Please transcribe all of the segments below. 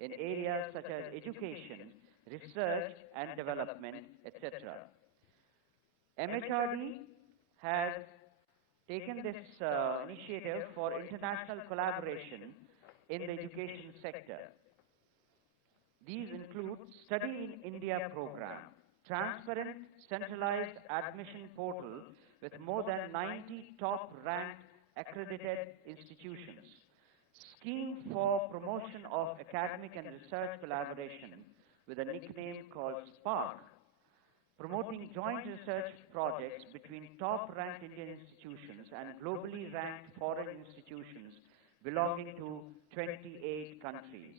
in areas such as education, research and development, etc. MHRD has taken this initiative for international collaboration in the education sector. These include Study in India program, transparent centralized admission portal with more than 90 top-ranked accredited institutions, scheme for promotion of academic and research collaboration with a nickname called SPARK, promoting joint research projects between top-ranked Indian institutions and globally ranked foreign institutions belonging to 28 countries.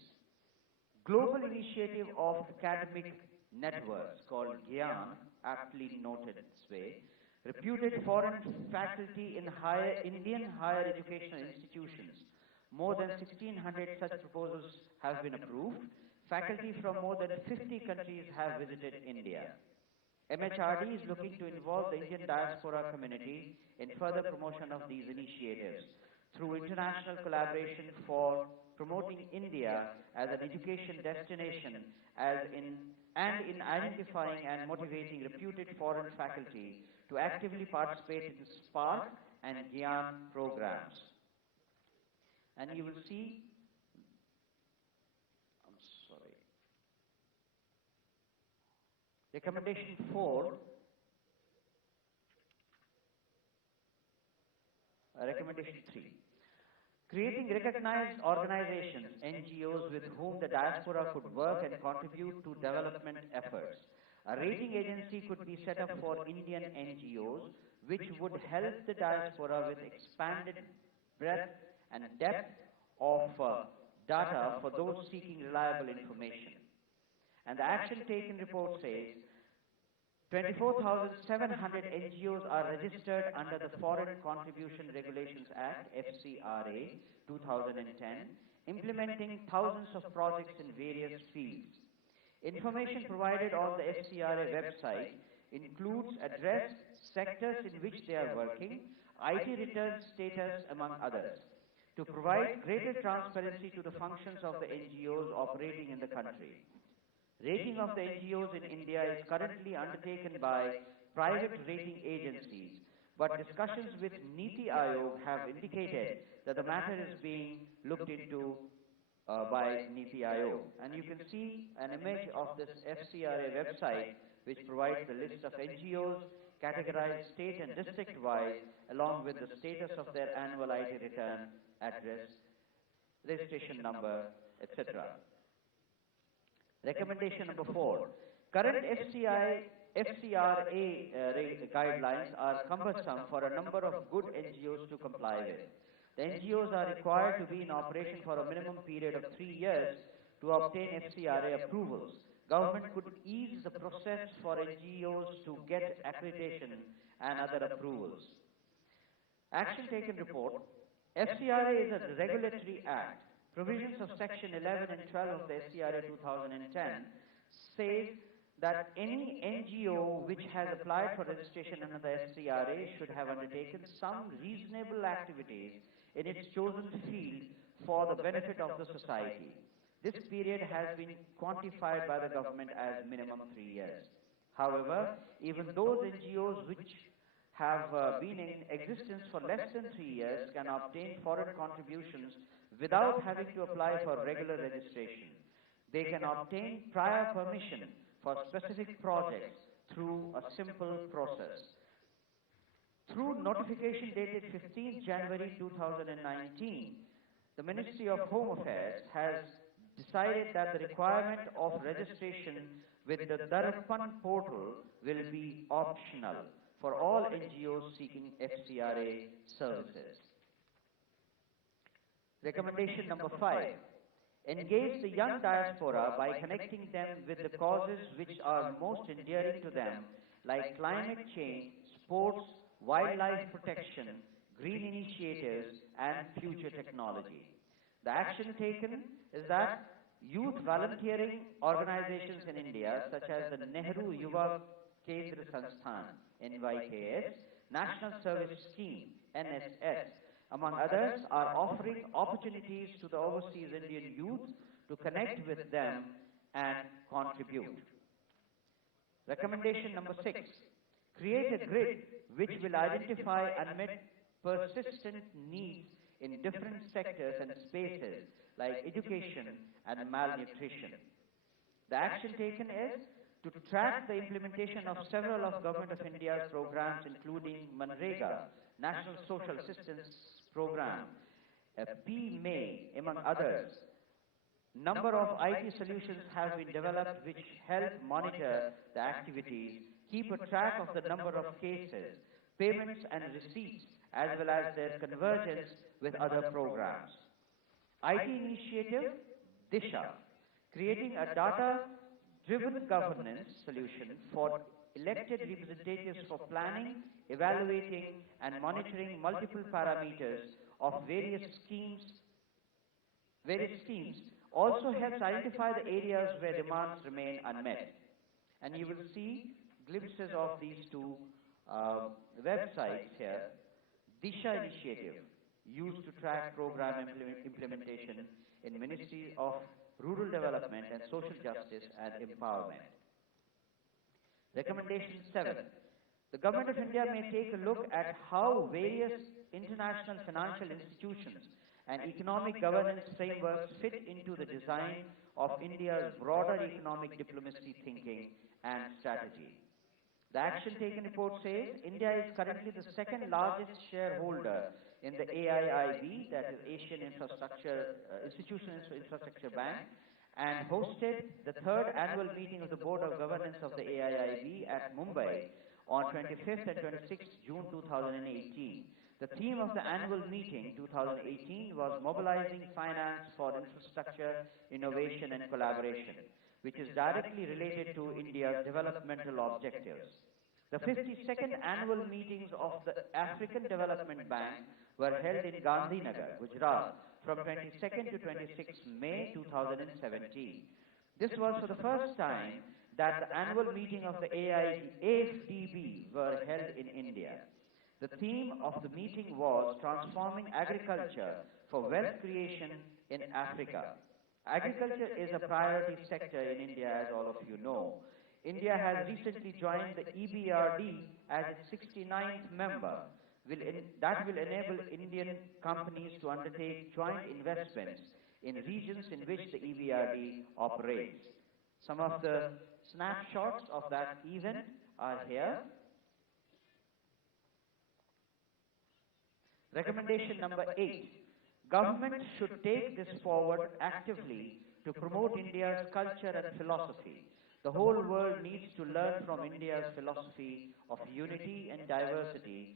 Global initiative of academic networks called GYAN, aptly noted this way, reputed foreign faculty in Indian higher educational institutions. More than 1,600 such proposals have been approved. Faculty from more than 50 countries have visited India. MHRD is looking to involve the Indian diaspora community in further promotion of these initiatives through international collaboration for promoting India as an education destination and in identifying and motivating reputed foreign faculty to actively participate in SPARK and GYAN programs. And you will see, Recommendation 4, Recommendation 3. Creating recognized organizations, NGOs, with whom the diaspora could work and contribute to development efforts. A rating agency could be set up for Indian NGOs, which would help the diaspora with expanded breadth and depth of data for those seeking reliable information. And the action taken report says 24,700 NGOs are registered under the Foreign Contribution Regulations Act, FCRA 2010, implementing thousands of projects in various fields. Information provided on the FCRA website includes address, sectors in which they are working, IT return status, among others, to provide greater transparency to the functions of the NGOs operating in the country. Rating of the NGOs in India is currently undertaken by private rating agencies, but discussions with NITI Aayog have indicated that the matter is being looked into by NITI Aayog. And you can see an image of this FCRA website, which provides the list of NGOs categorized state and district-wise, along with the status of their annual IT return, address, registration number, etc. Recommendation number 4. Current FCRA guidelines are cumbersome for a number of good NGOs to comply with. The NGOs are required to be in operation for a minimum period of 3 years to obtain FCRA approvals. Government could ease the process for NGOs to get accreditation and other approvals. Action taken report. FCRA is a regulatory act. Provisions of Section 11 and 12 of the FCRA 2010 say that any NGO which has applied for registration under the FCRA should have undertaken some reasonable activities in its chosen field for the benefit of the society. This period has been quantified by the government as minimum 3 years. However, even those NGOs which have been in existence for less than 3 years can obtain foreign contributions without having to apply for regular registration. They can obtain prior permission for specific projects through a simple process. Through notification dated 15 January 2019, the Ministry of Home Affairs has decided that the requirement of registration with the Darpan portal will be optional for all NGOs seeking FCRA services. Recommendation number 5. Engage the young diaspora by connecting them with the causes which are most endearing to them, like climate change, sports, wildlife protection, green initiatives, and future technology. The action taken is that youth volunteering organizations in India, such as the Nehru Yuva Kendra Sansthan, NYKS, National Service Scheme, NSS, among others, are offering opportunities to the overseas Indian youth to connect with them and contribute. Recommendation number 6, create a grid which will identify unmet persistent needs in different sectors and spaces like education and malnutrition. The action taken is to track the implementation of several of Government of India's programs, including Manrega, National Social Assistance Program, PMAY, among others. Number of IT solutions have been developed which help monitor the activities, keep a track of the number of cases, payments and receipts, as well as their convergence with other programs. IT initiative, Disha, creating a data-driven governance solution for elected representatives for planning, evaluating, and monitoring multiple parameters of various schemes also helps identify the areas where demands remain unmet. And you will see glimpses of these two websites here. Disha initiative, used to track program implementation in Ministry of Rural Development and Social Justice and Empowerment. Recommendation 7. The Government of India may take a look at how various international financial institutions and economic governance frameworks fit into the design of India's broader economic diplomacy thinking and strategy. The action taken report says India is currently the second largest shareholder in the AIIB, that is Asian Institutional Infrastructure Bank, and hosted the third annual meeting of the Board of Governance of the AIIB at Mumbai on 25th and 26th June 2018. The theme of the annual meeting 2018 was Mobilizing Finance for Infrastructure, Innovation and Collaboration, which is directly related to India's developmental objectives. The 52nd annual meetings of the African Development Bank were held in Gandhinagar, Gujarat, from 22nd to 26th May 2017. This was for the first time that the annual meeting of the AFDB were held in India. The theme of the meeting was Transforming Agriculture for Wealth Creation in Africa. Agriculture is a priority sector in India, as all of you know. India has recently joined the EBRD as its 69th member. That will enable Indian companies to undertake joint investments in regions in which the EBRD operates. Some of the snapshots of that event are here. Recommendation number 8. Government should take this forward actively to promote India's culture and philosophy. The whole world needs to learn from India's philosophy of unity and diversity,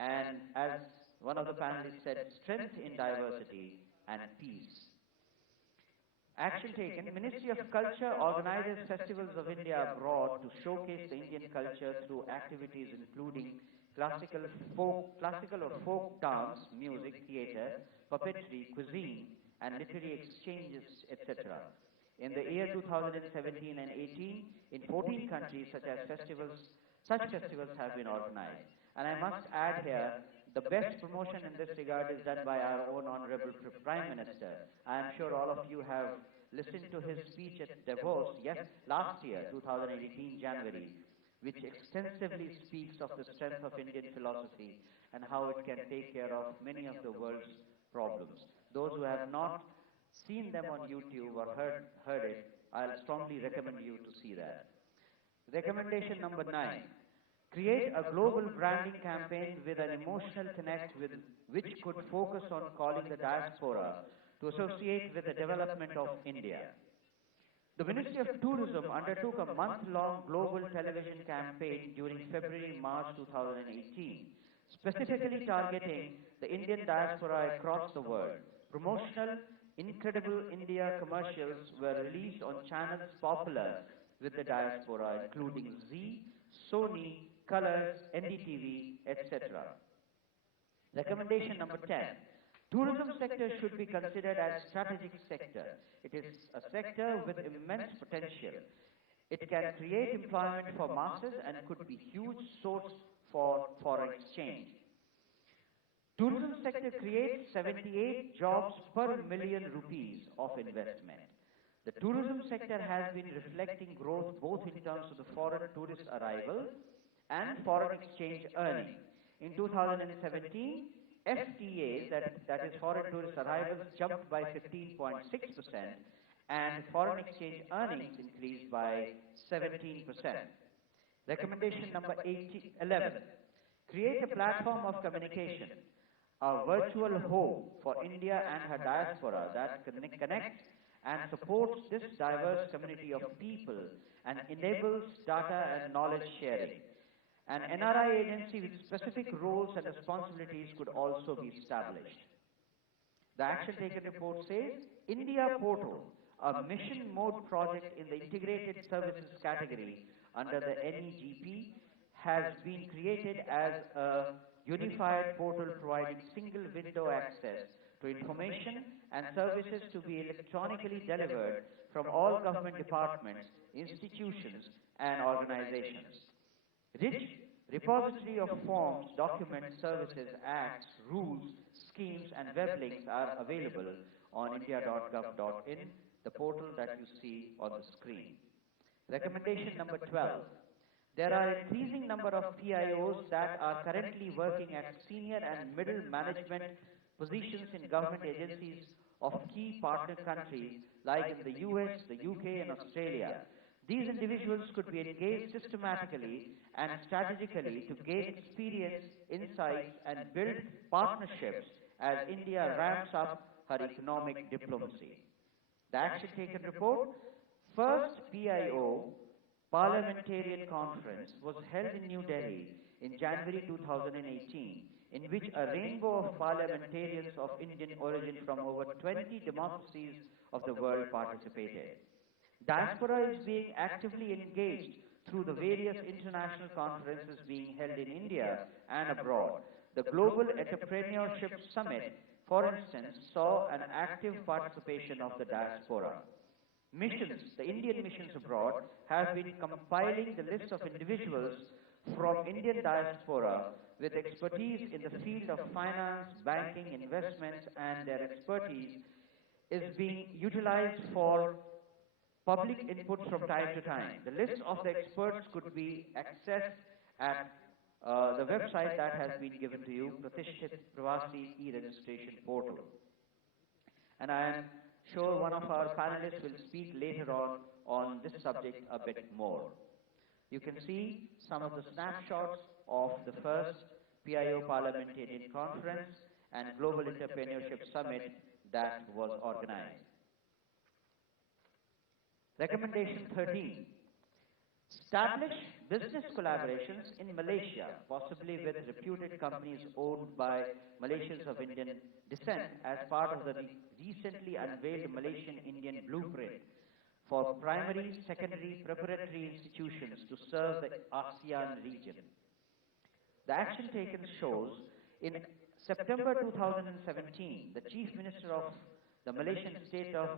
and as one of the panelists said, strength in diversity and peace. Action taken. Ministry of Culture organizes festivals of India abroad to showcase the Indian culture through activities including classical or folk dance, music, theatre, puppetry, cuisine, and literary exchanges, etc. In the year 2017 and 18, in 14 countries, such festivals have been organized. And I must add here, the best promotion in this regard is done by our own Honorable Prime Minister. I am sure all of you have listened to his speech at Davos last year, 2018 January, which extensively speaks of the strength of Indian philosophy and how it can take care of many of the world's problems. Those who have not seen them on YouTube or heard it, I'll strongly recommend you to see that. Recommendation number 9. Create a global branding campaign with an emotional connect which could focus on calling the diaspora to associate with the development of India. The Ministry of Tourism undertook a month-long global television campaign during February-March 2018, specifically targeting the Indian diaspora across the world. Promotional Incredible India commercials were released on channels popular with the diaspora, including Zee, Sony, Colors, NDTV, etc. Recommendation number 10. Tourism sector should be considered as strategic sector. It is a sector with immense potential. It can create employment for masses and could be huge source for foreign exchange. Tourism sector creates 78 jobs per million rupees of investment. The tourism sector has been reflecting growth both in terms of the foreign tourist arrival and foreign exchange earning. In 2017, FTAs, that is foreign tourist arrivals, jumped by 15.6% and foreign exchange earnings increased by 17%. Recommendation number 11, create a platform of communication, a virtual home for India and her diaspora that connects and supports this diverse community of people and enables data and knowledge sharing. An NRI agency with specific roles and responsibilities could also be established. The action taken report says, India Portal, a mission mode project in the integrated services category under the NEGP, has been created as a unified portal providing single window access to information and services to be electronically delivered from all government departments, institutions, and organizations. Rich repository of forms, documents, services, acts, rules, schemes, and web links are available on india.gov.in, the portal that you see on the screen. Recommendation number 12. There are increasing number of PIOs that are currently working at senior and middle management positions in government agencies of key partner countries like in the US, the UK, and Australia. These individuals could be engaged systematically and strategically to gain experience, insights, and build partnerships as India ramps up her economic diplomacy. The action taken report, first PIO Parliamentarian Conference was held in New Delhi in January 2018, in which a rainbow of parliamentarians of Indian origin from over 20 democracies of the world participated. Diaspora is being actively engaged through the various international conferences being held in India and abroad. The Global Entrepreneurship Summit, for instance, saw an active participation of the diaspora. Missions, the Indian missions abroad, have been compiling the list of individuals from Indian diaspora with expertise in the field of finance, banking, investments, and their expertise is being utilized for public input from time to time. The list of the experts could be accessed at the website that has been given to you, Pratishthit Pravasi e-registration portal. And I am sure one of our panelists will speak later on this subject a bit more. You can see some of the snapshots of the first PIO Parliamentarian Conference and Global Entrepreneurship Summit that was organized. Recommendation 13. Establish business collaborations in Malaysia, possibly with reputed companies owned by Malaysians of Indian descent as part of the recently unveiled Malaysian-Indian blueprint for primary, secondary, preparatory institutions to serve the ASEAN region. The action taken shows in September 2017, the Chief Minister of the Malaysian state of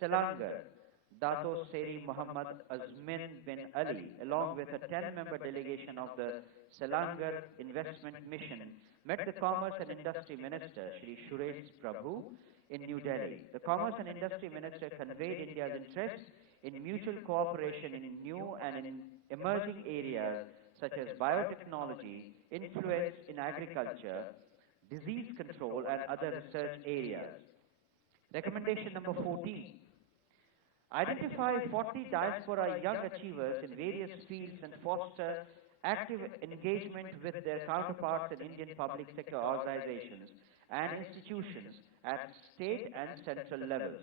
Selangor, Dato Seri Muhammad Azmin bin Ali, along with a 10-member delegation of the Selangor Investment Mission, met the Commerce and Industry Minister, Shri Suresh Prabhu, in New Delhi. The Commerce and Industry Minister conveyed India's interest in mutual cooperation in new and in emerging areas such as biotechnology, influence in agriculture, disease control, and other research areas. Recommendation number 14. Identify 40 diaspora young achievers in various fields and foster active engagement with their counterparts in Indian public sector organizations and institutions at state and central levels.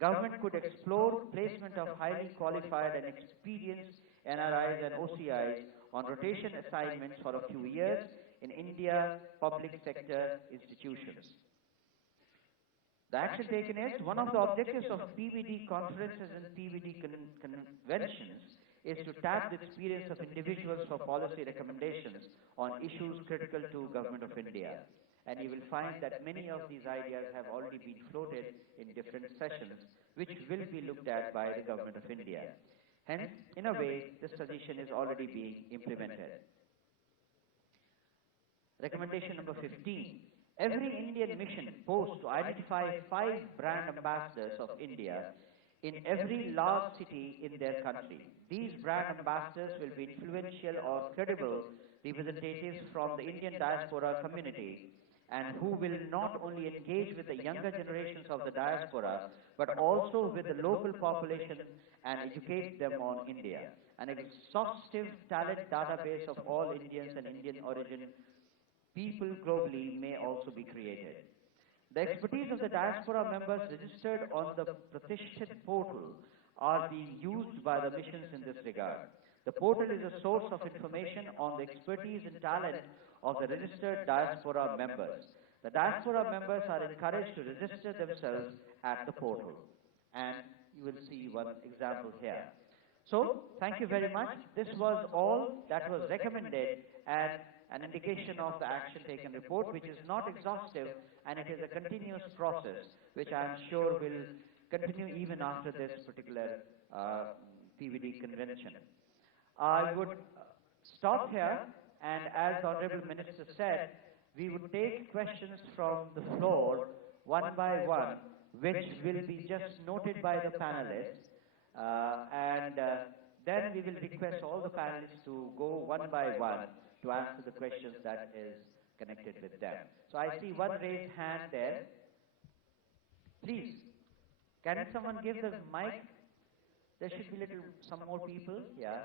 Government could explore placement of highly qualified and experienced NRIs and OCIs on rotation assignments for a few years in India public sector institutions. The action taken is, one of the objectives of PVD conferences and PVD conventions is to tap the experience of individuals for policy recommendations on issues critical to Government of India. And you will find that many of these ideas have already been floated in different sessions, which will be looked at by the Government of India. Hence, in a way, this suggestion is already being implemented. Recommendation number 15. Every Indian mission posts to identify 5 brand ambassadors of India in every large city in their country. These brand ambassadors will be influential or credible representatives from the Indian diaspora community and who will not only engage with the younger generations of the diaspora, but also with the local population and educate them on India. An exhaustive talent database of all Indians and Indian origin people globally may also be created. The expertise of the diaspora members registered on the Pratishthat portal are being used by the missions in this regard. The portal is a source of information on the expertise and talent of the registered diaspora members. The diaspora members are encouraged to register themselves at the portal. And you will see one example here. So, thank you very much. This was all that was recommended and an indication of the action taken report, which is not exhaustive, and it is a continuous process, which I am sure will continue even after this particular PVD convention. I would stop here, and as the Honorable Minister said, we would take questions from the floor one by one, which will be just noted by the panelists, and then we will request all the panelists to go one by one to answer the questions that is connected with them. So I see one raised hand there. Please, can someone give the mic? There should be some more people. Yeah.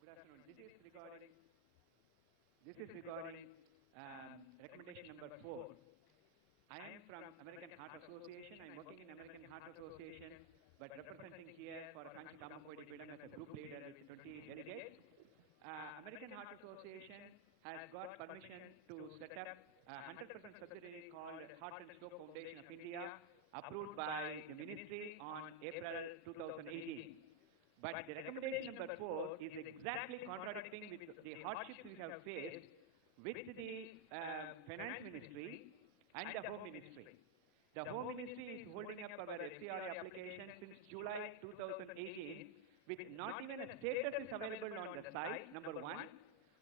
Good afternoon. This is regarding recommendation number 4. I am from American Heart Association. I'm working in American Heart Association, but representing here for Kanchi Kamampodi Pidam as a group leader with 20 delegates. American Heart Association has got permission to set up a 100% subsidiary called Heart and Stroke Foundation of India, approved by the ministry on April 2018. But the recommendation number 4 is exactly contradicting with the hardships we have faced with the Finance Ministry and the Home Ministry. The Home Ministry is holding up our FCRA application since July 2018 with not even a status is available on the site, number 1.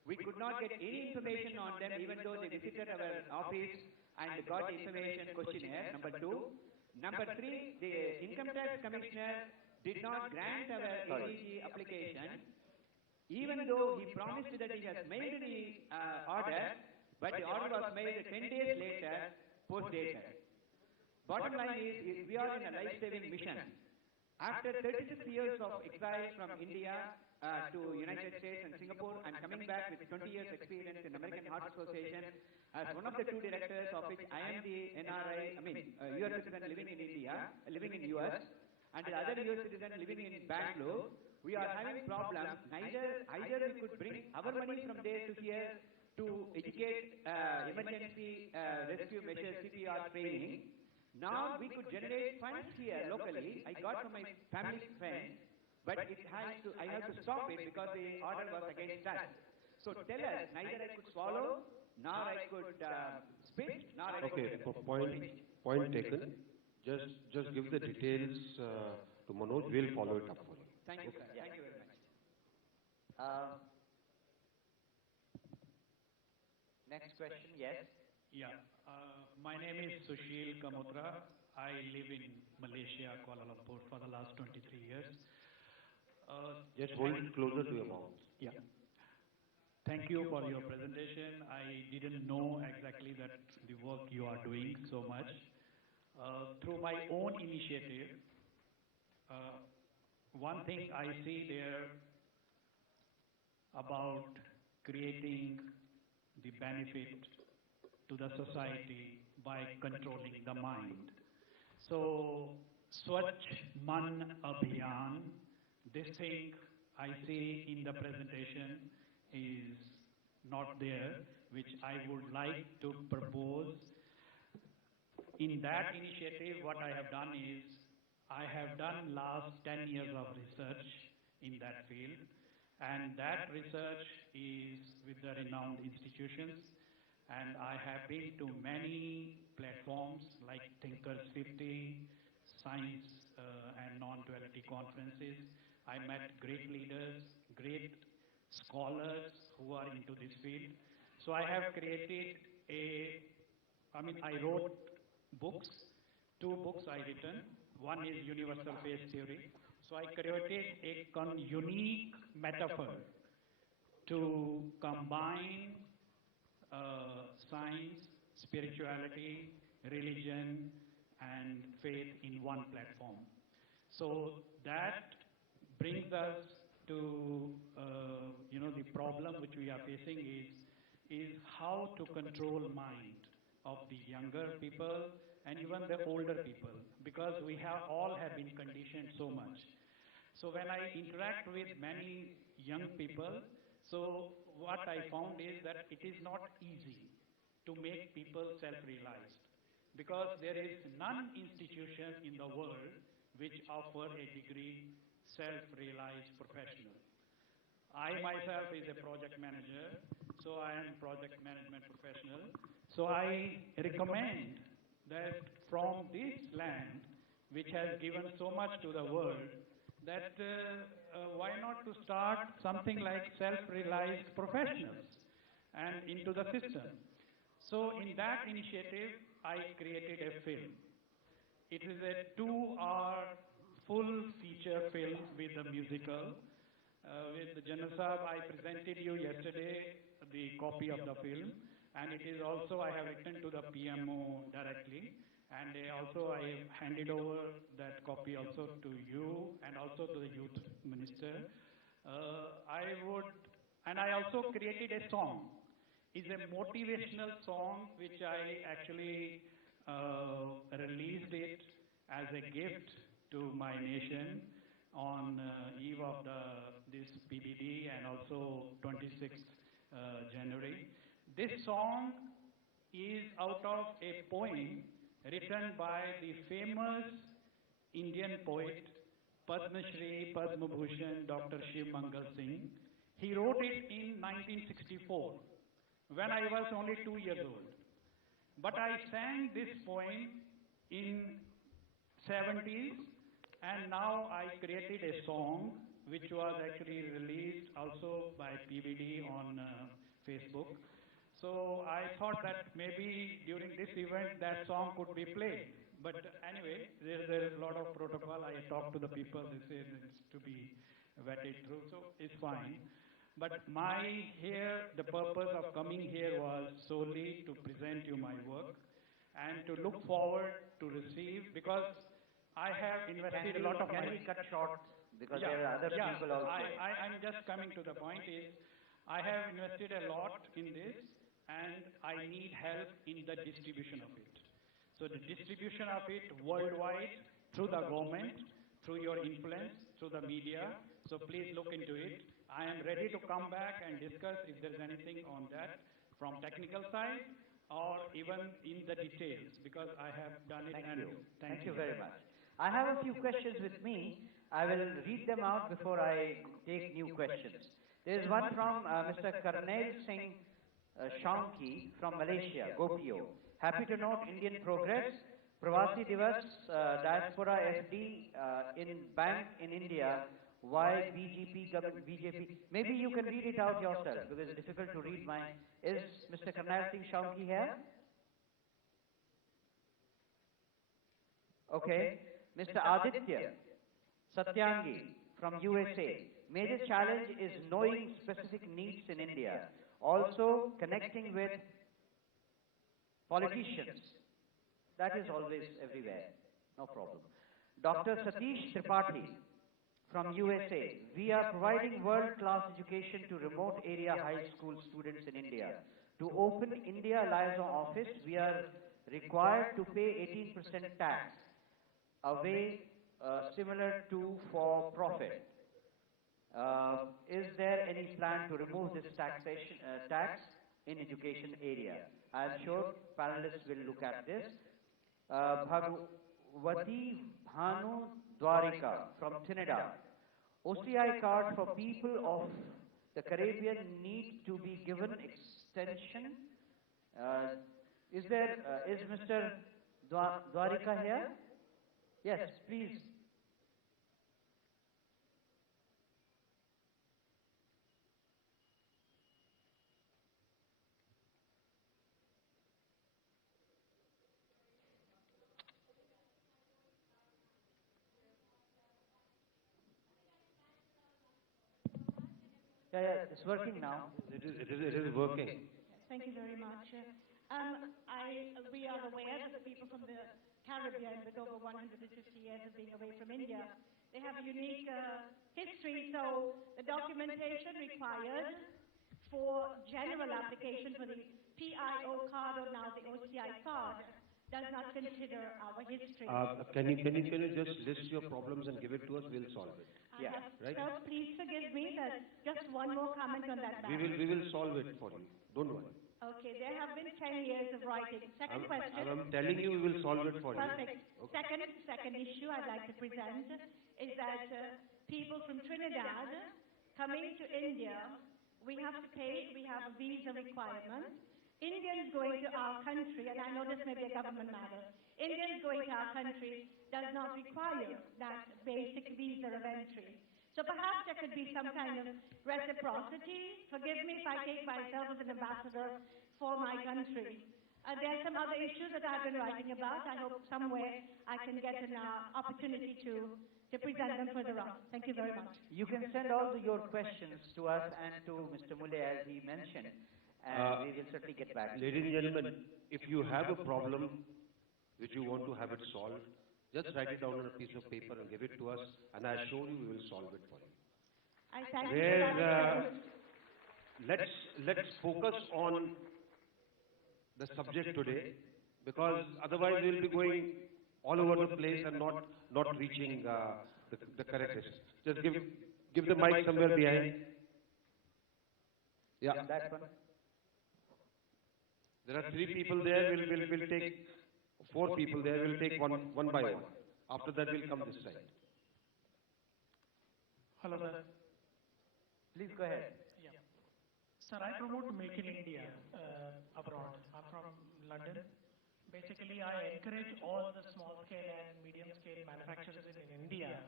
We could not get any information on them even though they visited our office and got the information questionnaire, number 2. Number 3, the Income Tax Commissioner did not grant our ADG application even though he promised that he has made the order, but the order was made 10 days later, post-dated. Bottom line is, we are in a life-saving mission. After 36 years of exile from India to United States and Singapore, I'm coming back with 20 years experience in American Heart Association as one of the 2 directors of which I am the NRI, US citizen living in India, living in US, and the other US citizen living in Bangalore. We are having problems. Either we could bring our money from there to here to educate emergency rescue measures, CPR training. Now we could generate funds here locally. I got from my family friend, but I have to stop it because the order was against us. So tell us, neither I could swallow, nor I could spit, nor I could... Okay, point taken. Just give the details to Manoj. We'll follow it up for you. Thank you, sir. Thank you very much. Next question, yes. Yeah, my name is Sushil Kamotra. I live in Malaysia, Kuala Lumpur for the last 23 years. Just hold it closer to your mouth. Yeah. Thank you for your presentation. I didn't know exactly that the work you are doing so much. Through my own initiative, one thing I see there about creating the benefit to the society by controlling the mind. So, Swachh Man Abhiyan, this thing I see in the presentation is not there, which I would like to propose. In that initiative, what I have done is, I have done last 10 years of research in that field, and that research is with the renowned institutions, and I have been to many platforms like Thinkers 50, Science and Non-Duality conferences. I met great leaders, great scholars who are into this field. So I have created I wrote books, 2 books I written. One is Universal Phase Theory. So I created a unique metaphor to combine science, spirituality, religion, and faith in one platform. So that brings us to, the problem which we are facing is how to control mind of the younger people and even the older people, because we all have been conditioned so much. So when I interact with many young people, so what I found is that it is not easy to make people self-realized, because there is none institution in the world which offer a degree self-realized professional. I myself is a project manager, so I am project management professional. So I recommend that from this land, which has given so much to the world, that why not to start something like self-realized professionals and into the system. So in that initiative, I created a film. It is a 2-hour full feature film with a musical. With General Saab, I presented you yesterday the copy of the film, and it is also, I have written to the PMO directly, and also I have handed over that copy also to you and also to the youth minister. I also created a song. It's a motivational song which I actually released it as a gift to my nation on eve of this PBD and also 26th January. This song is out of a poem written by the famous Indian poet Padma Shri, Padma Bhushan, Dr. Shiv Mangal Singh. He wrote it in 1964 when I was only 2 years old. But I sang this poem in 70s, and now I created a song which was actually released also by PBD on Facebook. So I thought that maybe during this event that song could be played. But anyway, there is a lot of protocol. I talked to the people, they say it's to be vetted through, so it's fine. But the purpose of coming here was solely to present you my work and to look forward to receive, because I have invested a lot of money. Can we cut short? Because there are other people also. I'm just coming to the point is, I have invested a lot in this, and I need help in the distribution of it. So the distribution of it worldwide, through the government, through your influence, through the media. So please look into it. I am ready to come back and discuss if there is anything on that from technical side or even in the details, because I have done it. Thank you very much. I have a few questions with me. I will read them out before I take new questions. There is one from Mr. Karnail Singh Shanki from Malaysia, Gopio. Happy to note Indian progress. Pravasi Divas, Diaspora FD in Bank in India. Why BJP? Maybe you can read it out yourself, because it's difficult to read mine. Is Mr. Karnail Singh Shanki here? Okay. Mr. Aditya Satyangi from USA. Major challenge is knowing specific needs in India. Also connecting with politicians. That is always everywhere. No problem. Dr. Satish Tripathi from USA. We are providing world-class education to remote area high school students in India. To open India Liaison Office, we are required to pay 18% tax, away similar to for profit. Is there any plan to remove this taxation tax in education area? I am sure panelists will look at this. Bhagwati Bhanu Dwarika from Trinidad. OCI card for people of the Caribbean need to be given extension. Is Mr. Dwarika here? Yes, please. Yeah, it's working now. It is working. Thank you very much. We are aware that the people from the Caribbean, with over 150 years of being away from India, they have a unique history. So the documentation required for general application for the PIO card or now the OCI card does not consider our history. Can you just list your problems and give it to us? We'll solve it. Yeah. Right? So please forgive me that just one more comment on that matter. We will solve it for you. Don't worry. Okay, there have been 10 years of writing. Second question. I'm telling you, we will solve it for you. Perfect. Second issue I'd like to present is that people from Trinidad coming to India, we have to pay, we have a visa requirement. Indians going to our country, and I know this may be a government matter, Indians going to our country does not require that basic visa of entry. So perhaps there could be some kind of reciprocity. Forgive me if I take myself as an ambassador for my country. There are some other issues that I've been writing about. I hope somewhere I can get an opportunity to present them further on. Thank you very much. You can send all your questions to us and to Mr. Muley as he mentioned, and we will certainly get back to you. Ladies and gentlemen, if you have a problem which you want to have it solved, just write it down on a piece of paper and give it to us, and I assure you we will solve it for you. I thank you for that. Let's focus on the subject today, because otherwise we'll be going all over the place and not reaching the correct distance. Just give the mic somewhere behind. Yeah. That one. There are 3 people there. We'll take 4 people there. We'll take one by one. After that, we'll come this side. Hello, sir. Please go ahead. Yeah. Sir, I promote Make in India abroad. I'm from London. Basically, I encourage all the small scale and medium scale manufacturers in India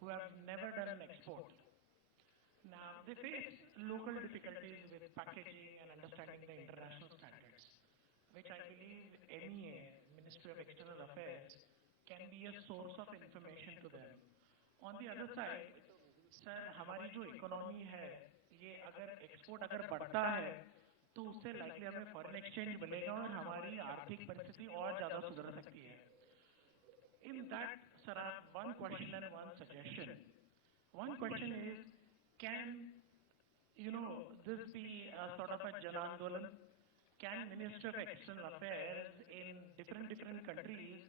who have never done an export. Now, they face local difficulties with packaging and understanding the international standards, which I believe MEA, Ministry of External Affairs, can be a source of information to them. On the other side, sir, हमारी जो economy है, ये अगर export अगर बढ़ता है, तो उससे लाइकली हमें फॉरेन एक्सचेंज मिलेगा और हमारी आर्थिक परिस्थिति और ज़्यादा सुधर सकती है. In that, sir, I have one question and one suggestion. One question is, can this be a sort of a Jan Andolan? Can Ministry of External Affairs in different countries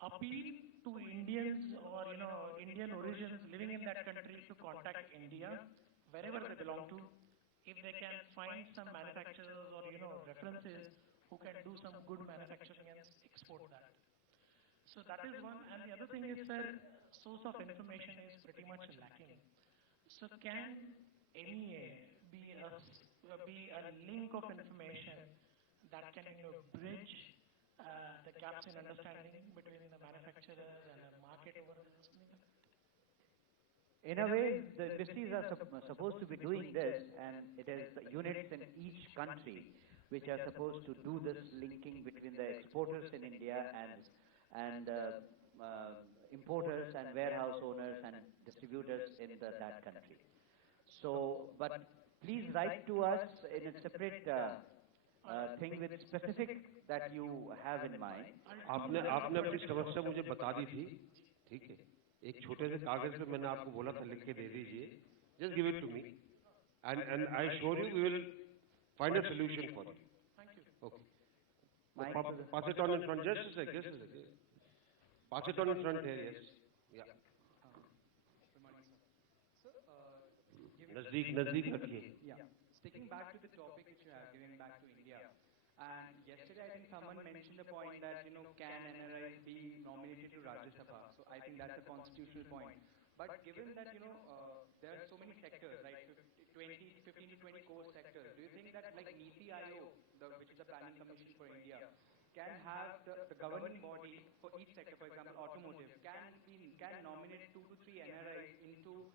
appeal to Indians or Indian origins living in that country to contact India wherever they belong to, if they can find some manufacturers or references who can do some good manufacturing and export that. So that is one, and the other thing is, sir, source of information is pretty much lacking. So can MEA be a link of information that can bridge the gaps in understanding between the manufacturers and the market over there? In a way, the ministries are supposed to be doing this, and it is units in each country which are supposed to do this linking between the exporters in India and importers and warehouse owners and distributors in that country. So, but please write to us in a separate thing with specific that you have in mind. आपने अपनी समस्या मुझे बता दी थी, ठीक है? एक छोटे से कागज पे मैंने आपको बोला था लिख के दे दीजिए. Just give it to me, and I assure you we will find a solution for it. Thank you. Okay. Pass it on in front. Just a second. Pass it on in front here. Yes. Yeah. नजदीक रखिए. Yeah. Sticking back to the topic which you have, giving back to India. And yesterday, I think someone mentioned the point that, can NRIs be nominated to Rajya Sabha? So I think that's a constitutional point. But given that, there are so many sectors, right, 15 to 20 core sectors, do you think that like NITI Aayog, which is the planning commission for India, can have the governing body for each sector, for example, automotive, can nominate 2 to 3 NRIs into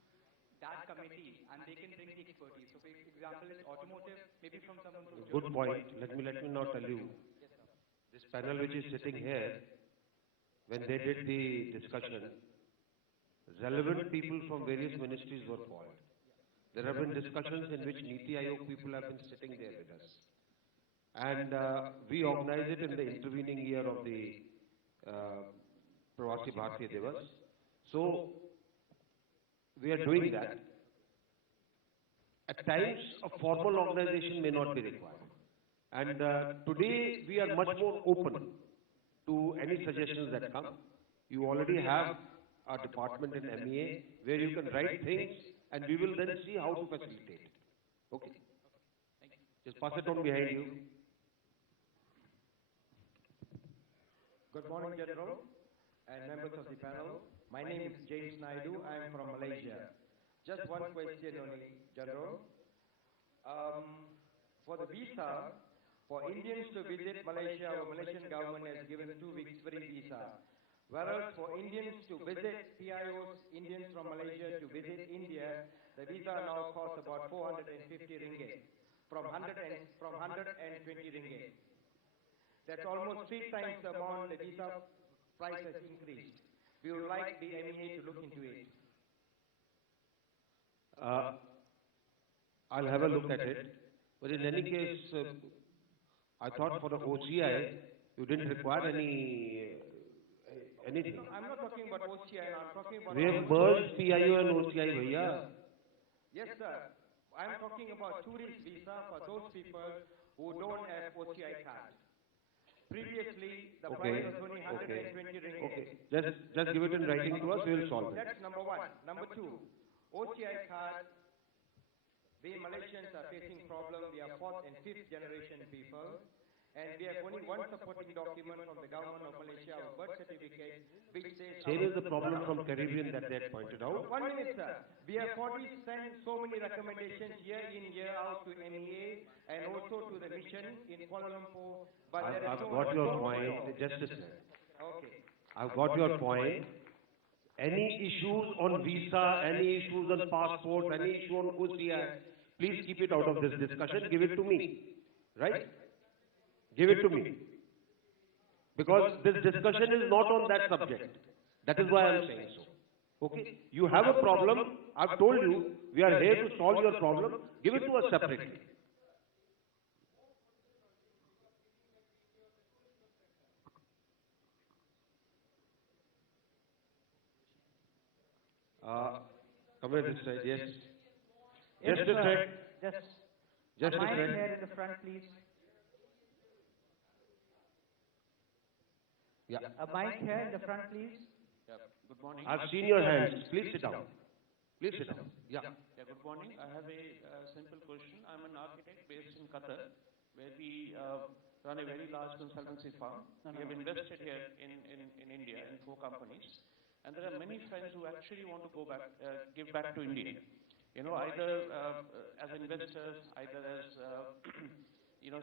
that committee, and they can bring the expertise. So, for example, it's automotive, maybe from someone from Good point. Let me now tell you. This panel which is sitting here, when they did the discussion, relevant people from various ministries were called. There have been discussions in which Niti Aayog people have been sitting there with us. And we organized it in the intervening year of the Pravasi Bharatiya Divas. So, we are doing that. At times, a formal organization may not be required. And today, we are much more open to any suggestions that come. You already have a department in MEA where you can write things and we will then see how to facilitate it. Okay? Just pass it on behind you. Good morning, General and members of the panel. My name is James Naidu. I am from Malaysia. Just one question only, General. For the visa, for Indians to visit Malaysia, our Malaysian government has given 2 weeks free visa. Whereas for Indians to visit PIOs, Indians from Malaysia to visit India, the visa now costs about 450 ringgit from 120 ringgit. That's almost 3 times the amount the visa price has increased. We would like the MEA to look into it. I'll have a look at it. But in any case, I thought for the OCI, you didn't require anything. No, I'm not talking about OCI, I'm talking about... We have merged PIO and OCI, bhaiya. Yes, sir. I'm talking about tourist visa for those people who don't have OCI cards. Previously, the price was only 120 ringgit. Okay. Just give it in writing to us, we will solve it. That's number one. Number two, OCI card, we Malaysians are facing problem. We are 4th and 5th generation people. And we have only one supporting document from the government of Malaysia, our birth certificate, which says... Same is the problem from Caribbean that they had pointed out. 1 minute, sir. We have already sent so many recommendations year in, year out to MEA and also to the mission in Kuala Lumpur. But I've got your point. Just a second. Okay. I've got your point. Any issues on visa, any issues on passport, any issue on OCI, please keep it out of this discussion. Give it to me. Right? Give it to me. Because this discussion is not on that subject. That is why I am saying so. Okay? You have a problem. I've told you, we are here to solve your problem. Give it to us separately. Come here this side, yes. Yes, Just a sec. Just a mic sec. here in the front, please. Yeah. A mic here in the front, please. Yeah, good morning. I've seen your hands. Please sit down. Please sit down. Yeah. Yeah, good morning. I have a simple question. I'm an architect based in Qatar, where we run a very large consultancy firm. We have invested here in India in 4 companies. And there are many friends who actually want to go back, give back to India. You know, either as investors, either as,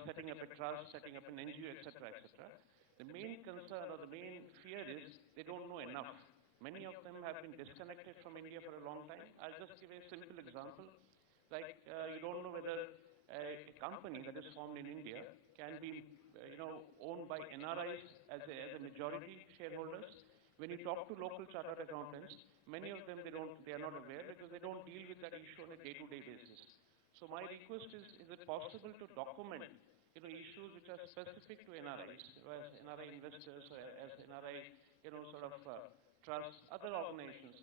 setting up a trust, setting up an NGO, etc., etc. The main concern or the main fear is they don't know enough. Many of them have been disconnected from India for a long time. I'll just give a simple example. Like, you don't know whether a company that is formed in India can be, owned by NRIs as a majority shareholders. When you talk to local chartered accountants, many of them they are not aware because they don't deal with that issue on a day-to-day basis. So my request is it possible to document issues which are specific to NRIs, as NRI investors, or as NRI, trusts, other organizations,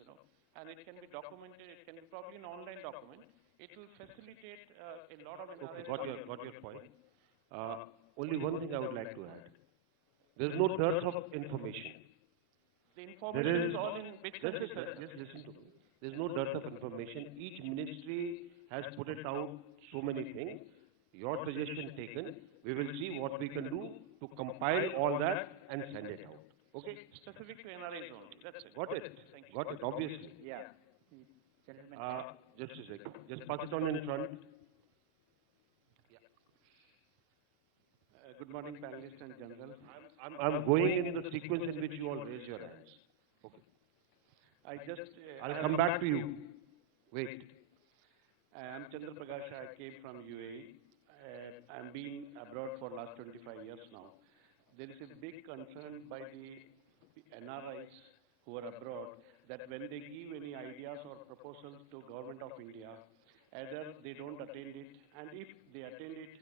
and it can be documented, it can be probably an online document. It will facilitate a lot of NRIs. Okay, got your point. Only one thing I would like to add. There is no dearth of information. The information is all in bits and pieces. Just listen to me. There is no dearth of information. Each ministry has put it out so many things. Your suggestion taken. We will see what we can do to compile all that and send it out. Okay? Specific to NRIs only. That's it. Got it? Thank you. Got it, obviously. Yeah. Gentlemen. Just a second. Just pass it on in front. Good morning, panelists and general. I'm going in the sequence in which you all raise your hands. Okay. I'll come back to you. Wait. I'm Chandra Prakash. I came from UAE. And I've been abroad for last 25 years now. There is a big concern by the NRIs who are abroad that when they give any ideas or proposals to government of India, either they don't attend it, and if they attend it,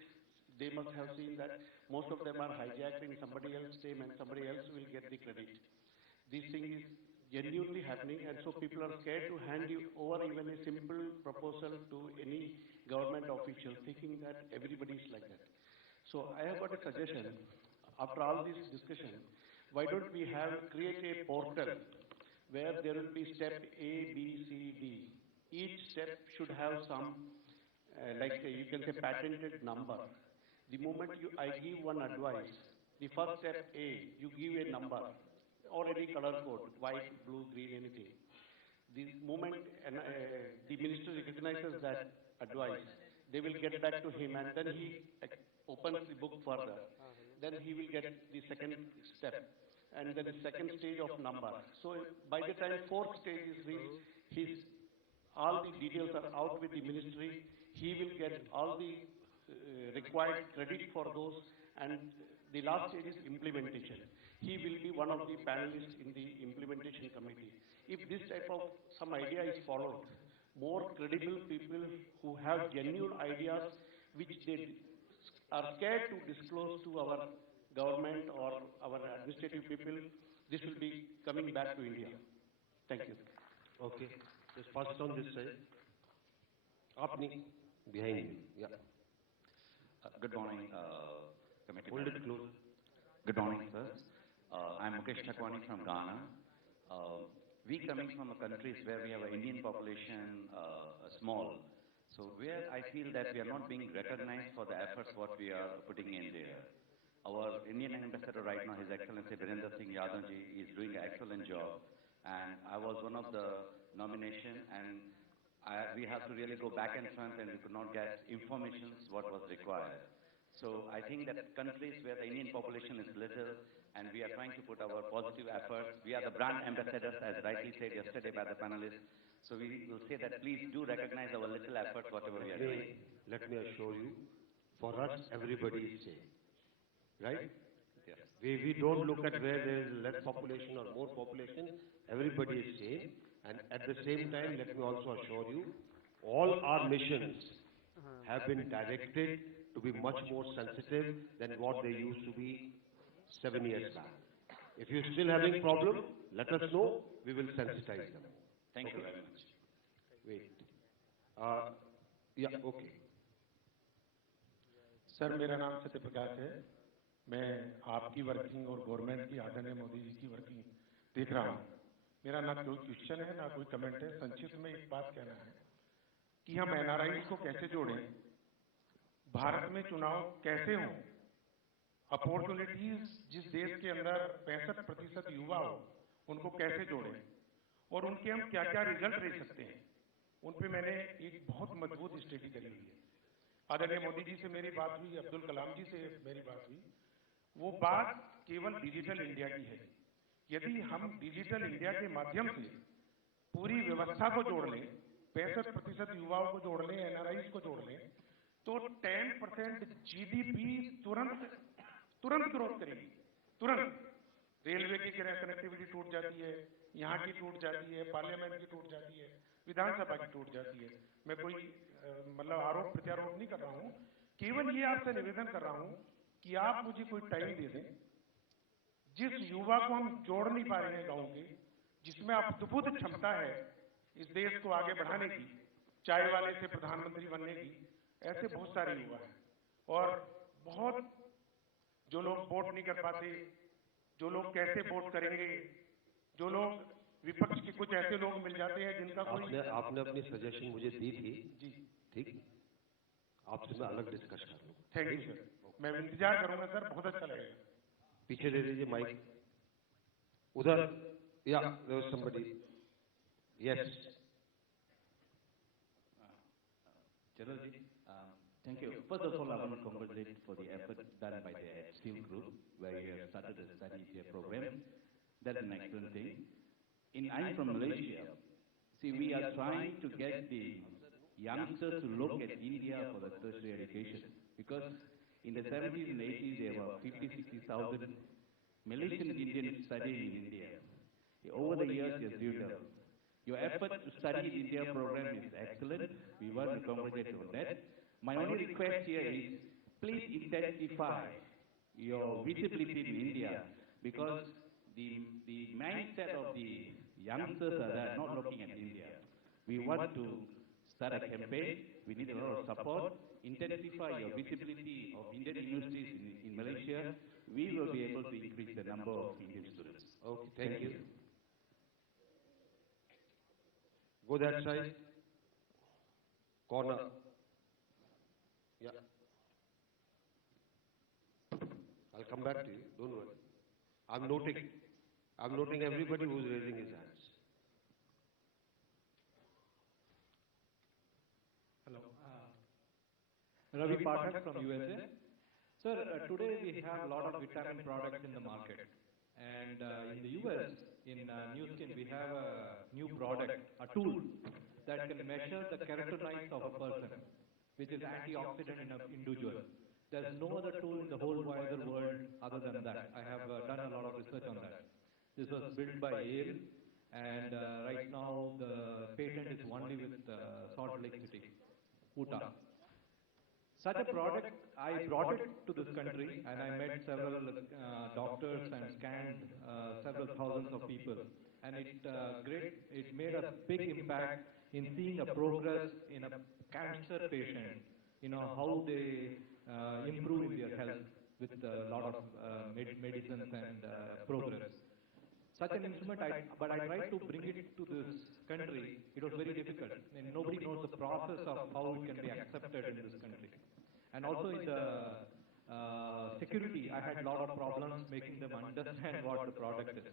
they must have seen that most of them are hijacked in somebody else's name and somebody else will get the credit. This thing is genuinely happening, and so people are scared to hand you over even a simple proposal to any government official, thinking that everybody is like that. So I have got a suggestion. After all this discussion, why don't we create a portal where there will be step A, B, C, D. Each step should have some, you can say, patented number. The moment I give one advice, the first step A, you give a number or any color code, white, blue, green, anything. The moment the minister recognizes that advice, they will get back to him, and then he opens the book further. Then he will get the second step, and then the second stage of number. So by the time fourth stage is reached, all the details are out with the ministry. He will get all the required credit for those, and the last stage is implementation. He will be one of the panelists in the implementation committee. If this type of some idea is followed, more credible people who have genuine ideas which they are scared to disclose to our government or our administrative people, this will be coming back to India. Thank you. Okay, just pass it on this side. Apni, behind you. Yeah. Good morning, committee. Hold it close. Good morning, sir. I'm Mukesh Chakwani from Ghana. We coming from a countries where we have an Indian population small, so where I feel that we are not being recognized for the efforts what we are putting in there. Our Indian ambassador right now, His Excellency Virendra Singh Yadavji, is doing an excellent job, and I was one of the nomination, and we have to really go back and front, and we could not get information what was required. So I think that countries where the Indian population is little, and we are trying to put our positive efforts, we are the brand ambassadors, as rightly said yesterday by the panelists. So we will say that please do recognize our little efforts, whatever we are doing. Let me assure you, for us, everybody is same. Right? Yes. We don't look at where there is less population or more population. Everybody is same. And at the same time, let me also assure you, all our missions have been directed to be much more sensitive than what they used to be 7 years back. If you're still having problem, let us know. We will sensitize them. Thank you very much. Wait. Yeah, okay. Sir मेरा नाम सत्य प्रकाश है। मैं आपकी working और government की आदरणीय मोदी जी की working देख रहा हूँ। मेरा ना कोई क्वेश्चन है ना कोई कमेंट है। संक्षिप्त में एक बात कहना है कि हम एनआरआई को कैसे जोड़ें, भारत में चुनाव कैसे हों, अपॉर्चुनिटीज जिस देश के अंदर 65% युवा हो उनको कैसे जोड़ें और उनके हम क्या क्या रिजल्ट ले सकते हैं, उन पे मैंने एक बहुत मजबूत स्टडी करी हुई है। आदरणीय मोदी जी से मेरी बात हुई, अब्दुल कलाम जी से मेरी बात हुई, वो बात केवल डिजिटल इंडिया की है। यदि हम डिजिटल इंडिया के माध्यम से पूरी व्यवस्था को जोड़ लें, 65% युवाओं को जोड़ लें, एनआरआई को जोड़ लें, तो 10% जीडीपी तुरंत ग्रोथ करेगी। तुरंत रेलवे की कनेक्टिविटी टूट जाती है, यहाँ की टूट जाती है, पार्लियामेंट की टूट जाती है, विधानसभा की टूट जाती है। मैं कोई मतलब आरोप प्रत्यारोप नहीं कर रहा हूँ, केवल ये आपसे निवेदन कर रहा हूँ कि आप मुझे कोई टाइम दे दें। जिस युवा को हम जोड़ नहीं पा रहे हैं गांव के, जिसमें अद्भुत क्षमता है इस देश को आगे बढ़ाने की, चाय वाले से प्रधानमंत्री बनने की, ऐसे बहुत सारे युवा हैं। और बहुत जो लोग वोट नहीं कर पाते, जो लोग कैसे वोट करेंगे, जो लोग विपक्ष के कुछ ऐसे लोग मिल जाते हैं जिनका कोई आपने अपनी सजेशन मुझे दी थी जी, ठीक, आपसे मैं अलग डिस्कस कर लूँ। थैंक यू सर, मैं इंतजार करूंगा सर, बहुत अच्छा लगेगा। पीछे दे दीजिए माइक, उधर, या somebody, yes. Chalo ji, thank you. First of all, I want to congratulate for the effort done by the STEAM group, where you have started the study program. That's an excellent thing. I'm from Malaysia. See, we are trying to get the youngsters to look at India for the tertiary education, because in the 70s and 80s, there were 50,000-60,000 Malaysian Indians studying in India. Over the years, they have built up. Your effort to study in India program is excellent. We want to congratulate you on that. My only request here is, please intensify your visibility in India, because the mindset of the youngsters are there not looking at India. We want to start a campaign. We need a lot of support. Intensify your visibility of Indian universities in Malaysia. We will be able to increase the number of Indian students. Okay, thank you. Go that side. Corner. Yeah. I'll come back to you. Don't worry. I'm noting everybody who's raising his hands. Hello. Ravi Pathak from USA. Sir, today we have a lot of vitamin products in the market. And in the US, in New Skin, we have a new product, a tool that can measure the keratinized of a person, which is antioxidant in an individual. There's no other tool in the whole wider world other than that. I have done a lot of research on that. This was built by Yale, and right now the patent is only with Salt Lake City, Utah. Such a product, I brought it to this country, and I met several doctors and scanned several thousands of people. And it made a big impact in seeing a progress in a cancer patient, how they improve in their health with a lot of medicines and progress. Such an instrument, but I tried to bring it to this country. It was very difficult, and nobody knows the process of how it can be accepted in this country. And also in the security, I had a lot of problems making them understand what the product is.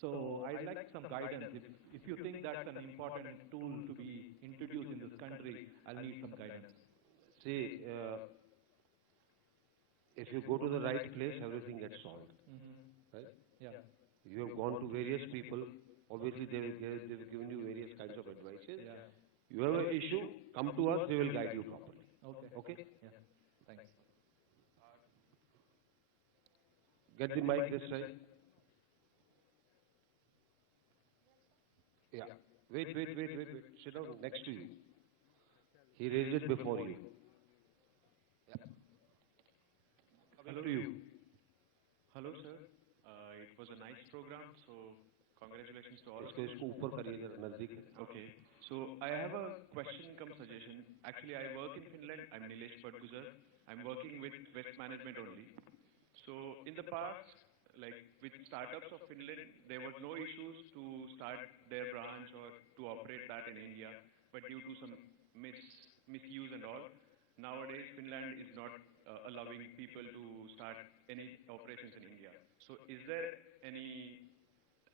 So I'd like some guidance. If you think that's an important tool to be introduced in this country, I'll need some guidance. See, if you go to the right place, everything gets solved. Right? Yeah. You have gone to various people. Obviously, they've given you various kinds of advices. Yeah. You have an issue, come to us, we will guide you properly. Okay. Okay? Yeah. Thanks. Get the mic this side. Yeah. Wait. Sit down next to you. He raised it before you. Yeah. Coming to you. Hello, sir. It was a nice program, so congratulations to all of इसको you. ऊपर करिए जरा नजदीक. Okay. So I have a question cum suggestion. Actually, I work in Finland. I'm Nilesh Patguzar. I'm working with West Management only. So in the past, like with startups of Finland, there was no issues to start their branch or to operate that in India. But due to some misuse and all, nowadays Finland is not allowing people to start any operations in India. So is there any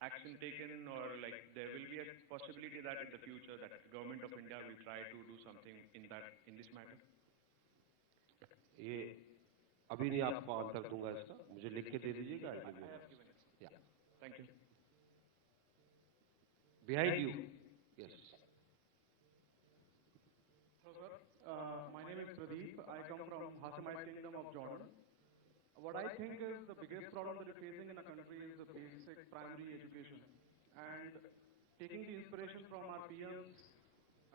action taken, or like there will be a possibility that in the future that government of India will try to do something in this matter? ये अभी नहीं आपको answer दूंगा इसका. मुझे लिख के दे दीजिएगा. Yeah. Thank you. Behind you. Yes. Hello, sir. My name is Pradeep. I come from Hashemite Kingdom of Jordan. What I think is the biggest problem that we're facing in our country is the basic primary education. And taking the inspiration from our PM's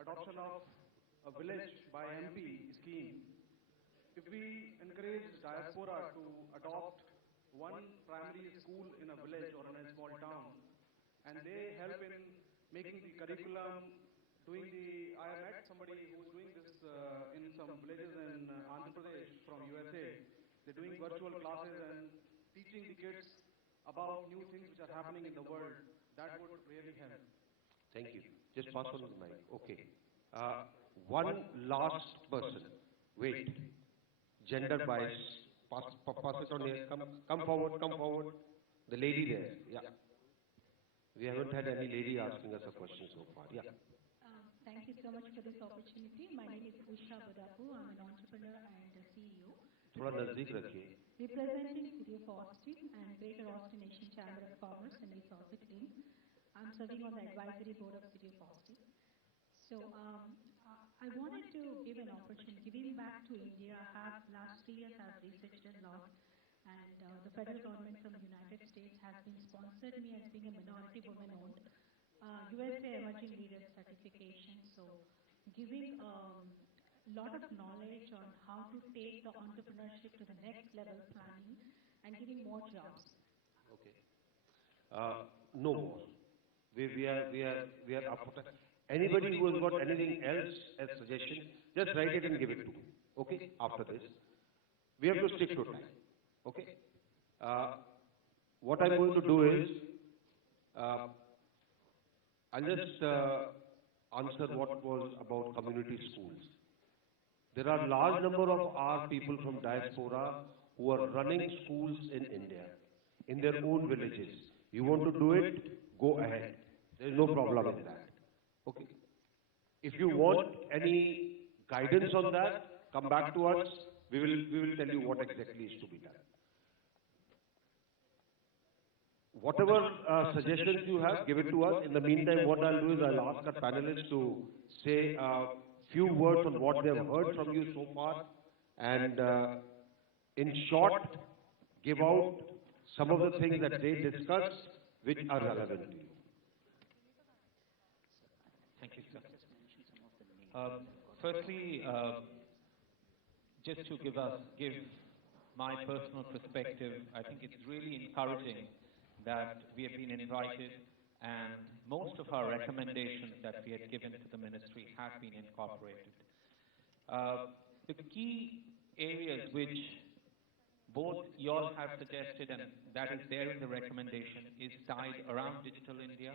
adoption of a village by MP scheme, if we encourage diaspora to adopt one primary school in a village or in a small town, and they help in making the curriculum, I met somebody who's doing this in some villages in Andhra Pradesh from USA. They're doing virtual classes and teaching the kids about new things which are happening in the world. That would really help. Thank you. Just pass on the mic. Okay. One last person. Wait. Gender bias. Pass it on here. Come forward. The lady there. Yeah. We haven't had any lady asking us a question so far. Yeah. Thank you so much for this opportunity. My name is Usha Badapu. I'm an entrepreneur and a CEO. थोड़ा नजदीक रखिए. Representing City of Austin and Greater Austin Asian Chamber of Commerce and East Austin team. I'm serving on the advisory board of City of Austin. So I wanted to give an opportunity, giving back to India. Last 3 years I've researched a lot, and the federal government from the United States has been sponsored me as being a minority woman owned USA Emerging Leaders Certification. So giving lot of knowledge on how to take the entrepreneurship to the next level planning and giving more jobs. Okay. No more. We are up for that. Anybody who has got anything else as suggestion, just write it and give it to me. Okay? After this. We have to stick to time. Okay? What I'm going to do is, I'll just answer what was about community schools. There are a large number of our people from diaspora who are running schools in India, in their own villages. You want to do it? Go ahead. There is no problem in that. Okay. If you want any guidance on that, come back to us. We will tell you what exactly is to be done. Whatever suggestions you have, give it to us. In the meantime, what I'll do is I'll ask our panelists to say a few words on what they have heard from you so far, and in short, give out some of the things that they discussed which are relevant to you. Thank you, sir. Firstly, just to give my personal perspective, I think it's really encouraging that we have been invited and most of our recommendations that we had given to the ministry have been incorporated. The key areas which both you all have suggested and that is there in the recommendation is tied around Digital India,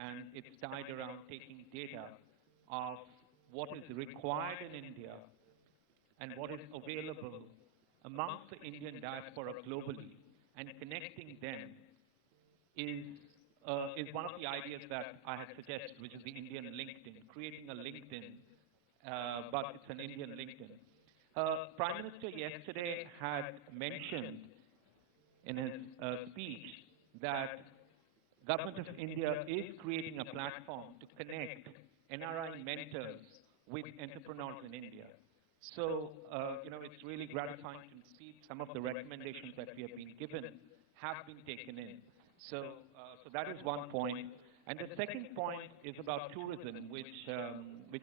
and it's tied around taking data of what is required in India and what is available amongst the Indian diaspora globally and connecting them is one of the ideas that I had suggested, which is the Indian LinkedIn, creating a LinkedIn, but it's an Indian LinkedIn. Prime Minister yesterday had mentioned in his speech that Government of India is creating a platform to connect NRI mentors with entrepreneurs in India. So, it's really gratifying to see some of the recommendations that we have been given have been taken in. So that is one point. And the second point is about tourism, which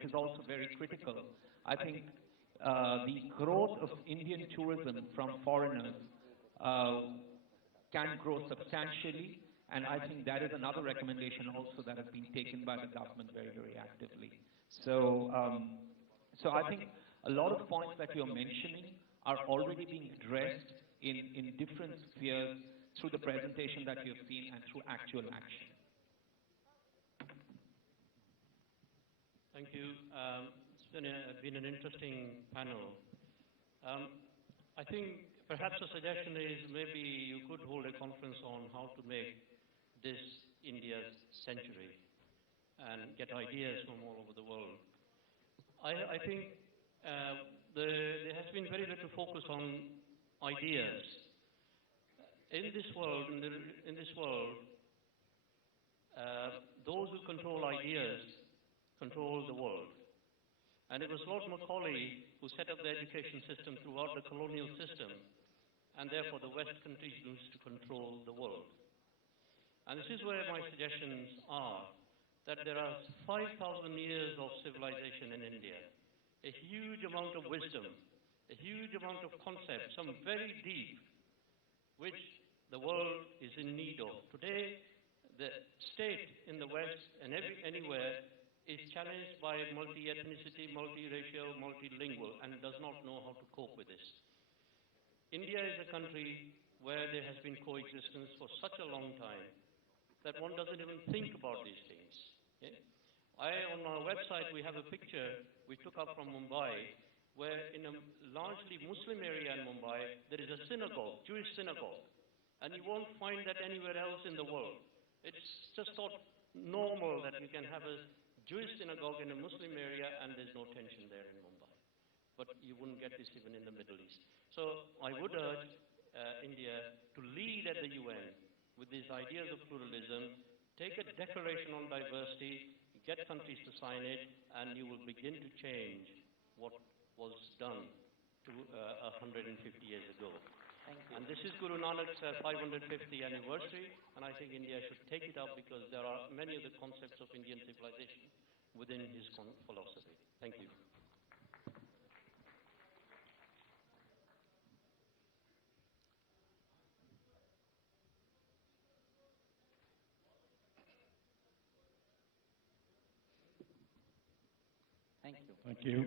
is also very critical. I think the growth of Indian tourism from foreigners can grow substantially, and I think that is another recommendation also that has been taken by the government very, very actively. So I think a lot of points that you're mentioning are already being addressed in different spheres through the presentation that you've seen and through actual action. Thank you. It's been an interesting panel. I think perhaps a suggestion is maybe you could hold a conference on how to make this India's century and get ideas from all over the world. I think there has been very little focus on ideas. In this world, those who control ideas control the world. And it was Lord Macaulay who set up the education system throughout the colonial system, and therefore the West continues to control the world. And this is where my suggestions are, that there are 5,000 years of civilization in India, a huge amount of wisdom, a huge amount of concepts, some very deep, which the world is in need of. Today, the state in the West and anywhere is challenged by multi-ethnicity, multi-racial, multilingual, and does not know how to cope with this. India is a country where there has been coexistence for such a long time that one doesn't even think about these things. Okay? On our website, we have a picture we took up from Mumbai, where in a largely Muslim area in Mumbai, there is a synagogue, Jewish synagogue. And you won't find that anywhere else in the world. It's just thought normal that you can have a Jewish synagogue in a Muslim area and there's no tension there in Mumbai. But you wouldn't get this even in the Middle East. So I would urge India to lead at the UN with these ideas of pluralism, take a declaration on diversity, get countries to sign it, and you will begin to change what was done 150 years ago. And this is Guru Nanak's 550th anniversary, and I think India should take it up because there are many of the concepts of Indian civilization within his philosophy. Thank you. Thank you. Thank you.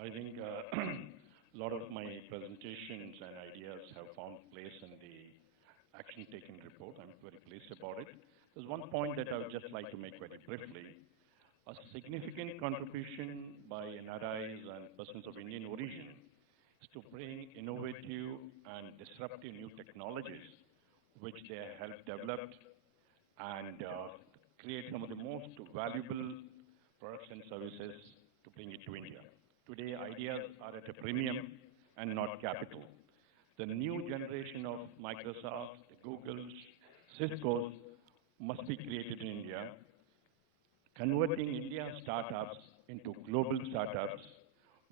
I think a lot of my presentations and ideas have found place in the action taken report. I'm very pleased about it. There's one point that I would just like to make very briefly. A significant contribution by NRIs and persons of Indian origin is to bring innovative and disruptive new technologies which they have developed and create some of the most valuable products and services to bring it to India. Today, ideas are at a premium and not capital. The new generation of Microsoft, Googles, Cisco's must be created in India, converting India startups into global startups,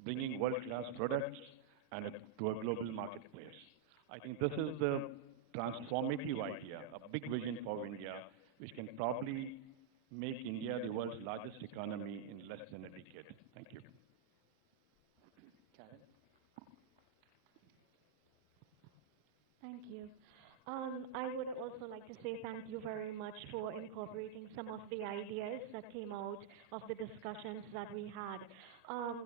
bringing world-class products and to a global marketplace. I think this is the transformative idea, a big vision for India, which can probably make India the world's largest economy in less than a decade. Thank you. Karen? Thank you. I would also like to say thank you very much for incorporating some of the ideas that came out of the discussions that we had.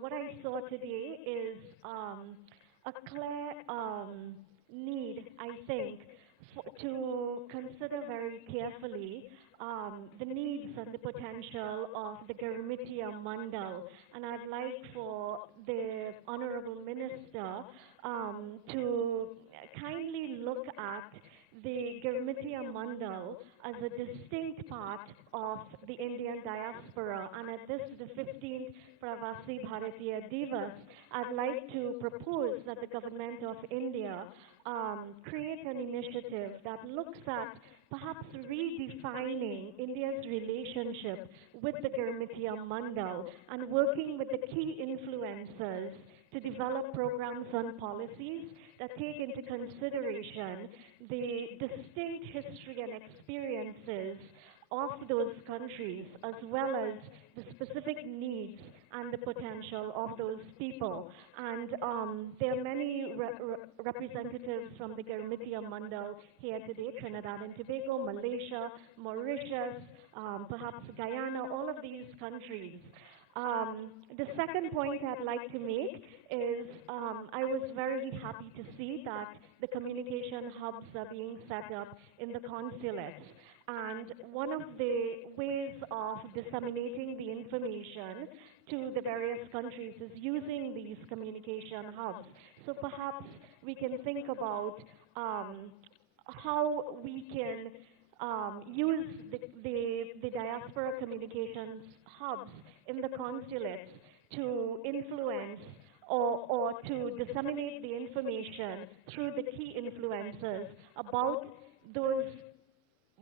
What I saw today is a clear need, I think, to consider very carefully the needs and the potential of the Girimitia Mandal. And I'd like for the Honorable Minister to kindly look at the Girimitia Mandal as a distinct part of the Indian diaspora. And at this, the 15th Pravasi Bharatiya Divas, I'd like to propose that the government of India create an initiative that looks at perhaps redefining India's relationship with the Girimitia Mandal and working with the key influencers to develop programs on policies that take into consideration the distinct history and experiences of those countries, as well as the specific needs and the potential of those people. And there are many representatives from the Girimitia Mandal here today: Trinidad and Tobago, Malaysia, Mauritius, perhaps Guyana, all of these countries. The second point I'd like to make is I was very happy to see that the communication hubs are being set up in the consulates. And one of the ways of disseminating the information to the various countries is using these communication hubs. So perhaps we can think about how we can use the diaspora communications hubs in the consulates to influence or to disseminate the information through the key influencers about those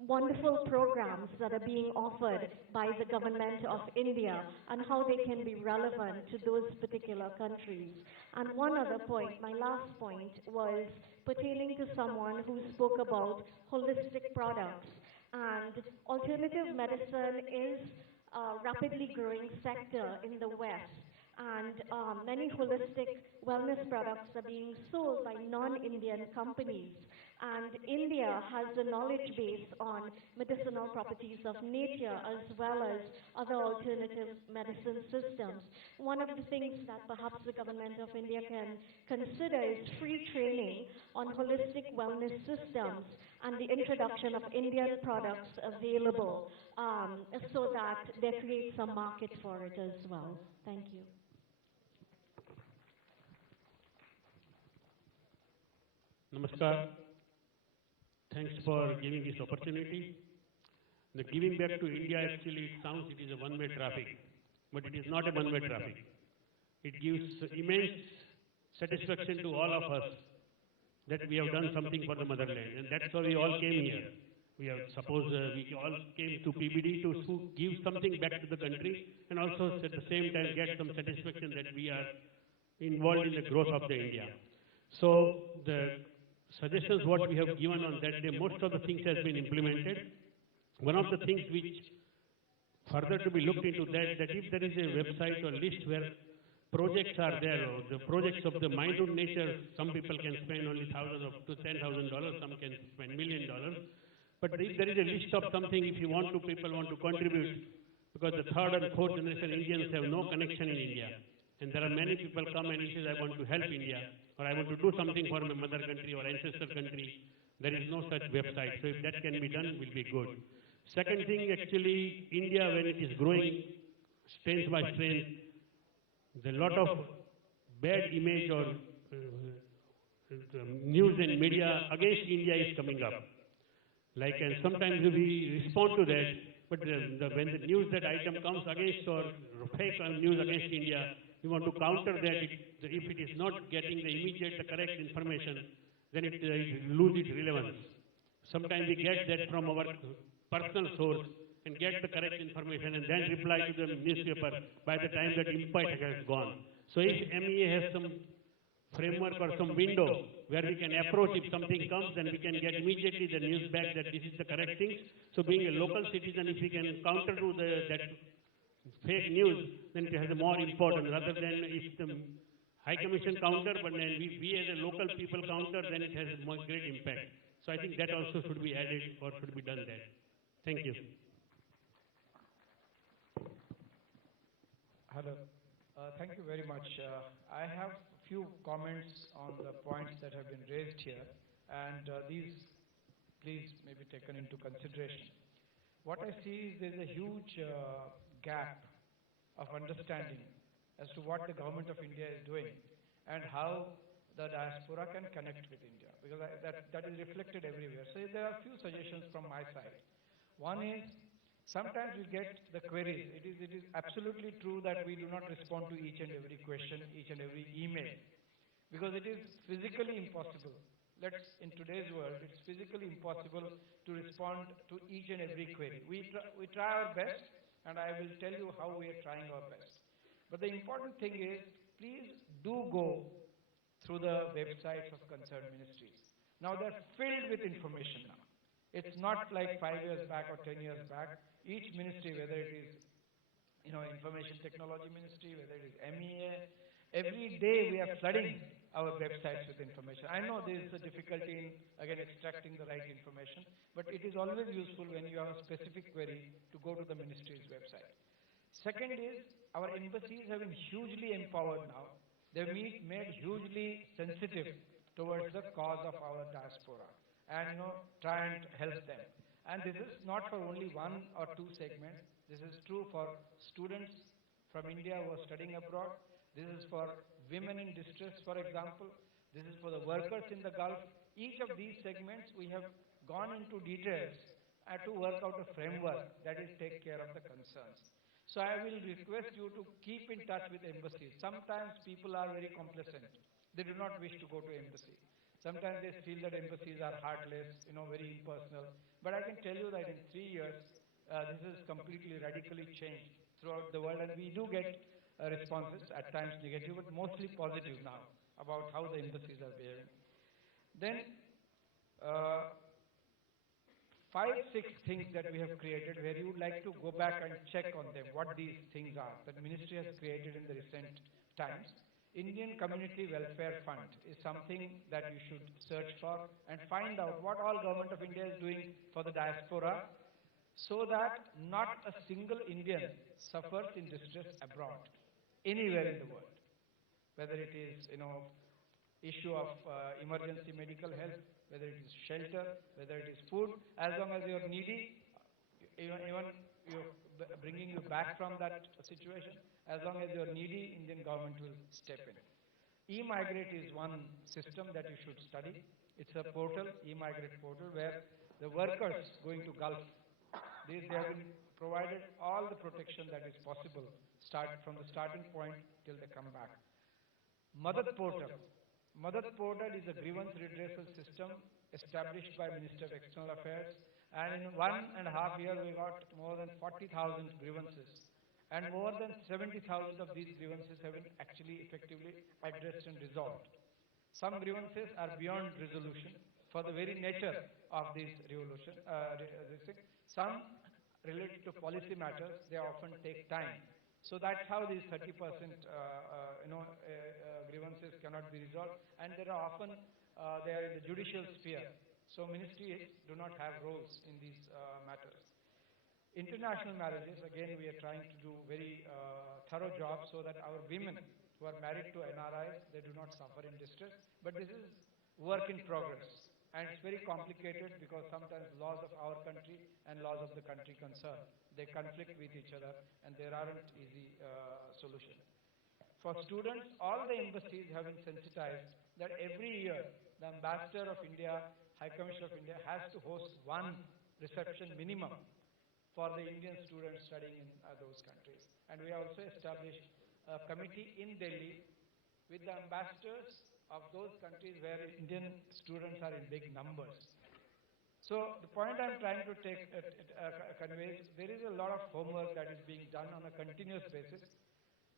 wonderful programs that are being offered by the government of India and how they can be relevant to those particular countries. And one other point, my last point, was pertaining to someone who spoke about holistic products. And alternative medicine is a rapidly growing sector in the West. And many holistic wellness products are being sold by non-Indian companies. And India has a knowledge base on medicinal properties of nature as well as other alternative medicine systems. One of the things that perhaps the government of India can consider is free training on holistic wellness systems and the introduction of Indian products available so that there creates a market for it as well. Thank you. Namaskar. Thanks for giving this opportunity. The giving back to India, actually, it sounds it is a one-way traffic, but it is not a one-way traffic. It gives immense satisfaction to all of us that we have done something for the motherland, and that's why we all came here. We all came to PBD to give something back to the country, and also at the same time get some satisfaction that we are involved in the growth of the India. So the suggestions what we have given on that day, most of the things has been implemented. One of the things which further to be looked into that if there is a website or list where projects are there, or the projects of the minute nature, some people can spend only $1,000 up to $10,000, some can spend $1 million. But if there is a list of something, if you want to, people want to contribute, because the third and fourth generation Indians have no connection in India. And there are many people come and say, I want to help India, or I want to do something for my mother country or ancestor country. There is no such website. So if that can be done, will be good. Second thing, actually, India, when it is growing strength by strength, the lot of bad image or news and media against India is coming up. Like, and sometimes we respond to that, but when the news, that item comes against or fake news against India, we want to counter that. If it is not getting the immediate, the correct information, then it loses its relevance. Sometimes we get that from our personal source and get the correct information and then reply to the newspaper by the time that impact has gone. So if MEA has some framework or some window where we can approach, if something comes, then we can get immediately the news back that this is the correct thing. So being a local citizen, if we can counter to that fake news, then it has a more importance rather than if the High Commission counter, but then we as a local people counter, then it has a more great impact. So I think that also should be added or should be done there. Thank you. Hello. Thank you very much. I have a few comments on the points that have been raised here, and these please may be taken into consideration. What I see is there's a huge gap of understanding as to what the government of India is doing and how the diaspora can connect with India, because that is reflected everywhere. So there are a few suggestions from my side. One is, sometimes we get the queries. It is absolutely true that we do not respond to each and every question, each and every email, because it is physically impossible. In today's world, it's physically impossible to respond to each and every query. We try our best, and I will tell you how we are trying our best. But the important thing is, please do go through the websites of concerned ministries. Now they're filled with information now. It's not like 5 years back or 10 years back. Each ministry, whether it is Information Technology Ministry, whether it is MEA, every day we are flooding our websites with information. I know there is a difficulty in, again, extracting the right information, but it is always useful when you have a specific query to go to the ministry's website. Second is, our embassies have been hugely empowered now. They've made hugely sensitive towards the cause of our diaspora and try and help them. And this is not for only one or two segments. This is true for students from India who are studying abroad. This is for women in distress, for example. This is for the workers in the Gulf. Each of these segments we have gone into details to work out a framework that is take care of the concerns. So I will request you to keep in touch with embassies. Sometimes people are very complacent. They do not wish to go to embassy. Sometimes they feel that embassies are heartless, very impersonal. But I can tell you that in 3 years, this has completely radically changed throughout the world, and we do get responses, at times negative, but mostly positive now about how the embassies are behaving. Then, 5, 6 things that we have created where you would like to go back and check on them, what these things are, that the ministry has created in the recent times. Indian Community Welfare Fund is something that you should search for and find out what all Government of India is doing for the diaspora, so that not a single Indian suffers in distress abroad, anywhere in the world. Whether it is, issue of emergency medical help, whether it is shelter, whether it is food, as long as you are needy, even bringing you back from that situation, as long as you are needy, Indian government will step in. E-Migrate is one system that you should study. It's a portal, E-Migrate portal, where the workers going to Gulf, they have been provided all the protection that is possible, from the starting point till they come back. Madad Portal. Madad Portal is a grievance redressal system established by Minister of External Affairs, and in 1.5 years we got more than 40,000 grievances, and more than 70,000 of these grievances have been actually effectively addressed and resolved. Some grievances are beyond resolution for the very nature of this revolution. Some related to policy matters, they often take time. So that's how these 30% grievances cannot be resolved, and there are often they are in the judicial sphere. So ministries do not have roles in these matters. International marriages, again, we are trying to do very thorough job so that our women who are married to NRIs, they do not suffer in distress. But this is work in progress. And it's very complicated because sometimes laws of our country and laws of the country concerned, they conflict with each other and there aren't easy solutions. For students, all the embassies have been sensitized that every year the Ambassador of India, High Commissioner of India has to host one reception minimum for the Indian students studying in those countries. And we also established a committee in Delhi with the ambassadors of those countries where Indian students are in big numbers. So the point I'm trying to convey is there is a lot of homework that is being done on a continuous basis.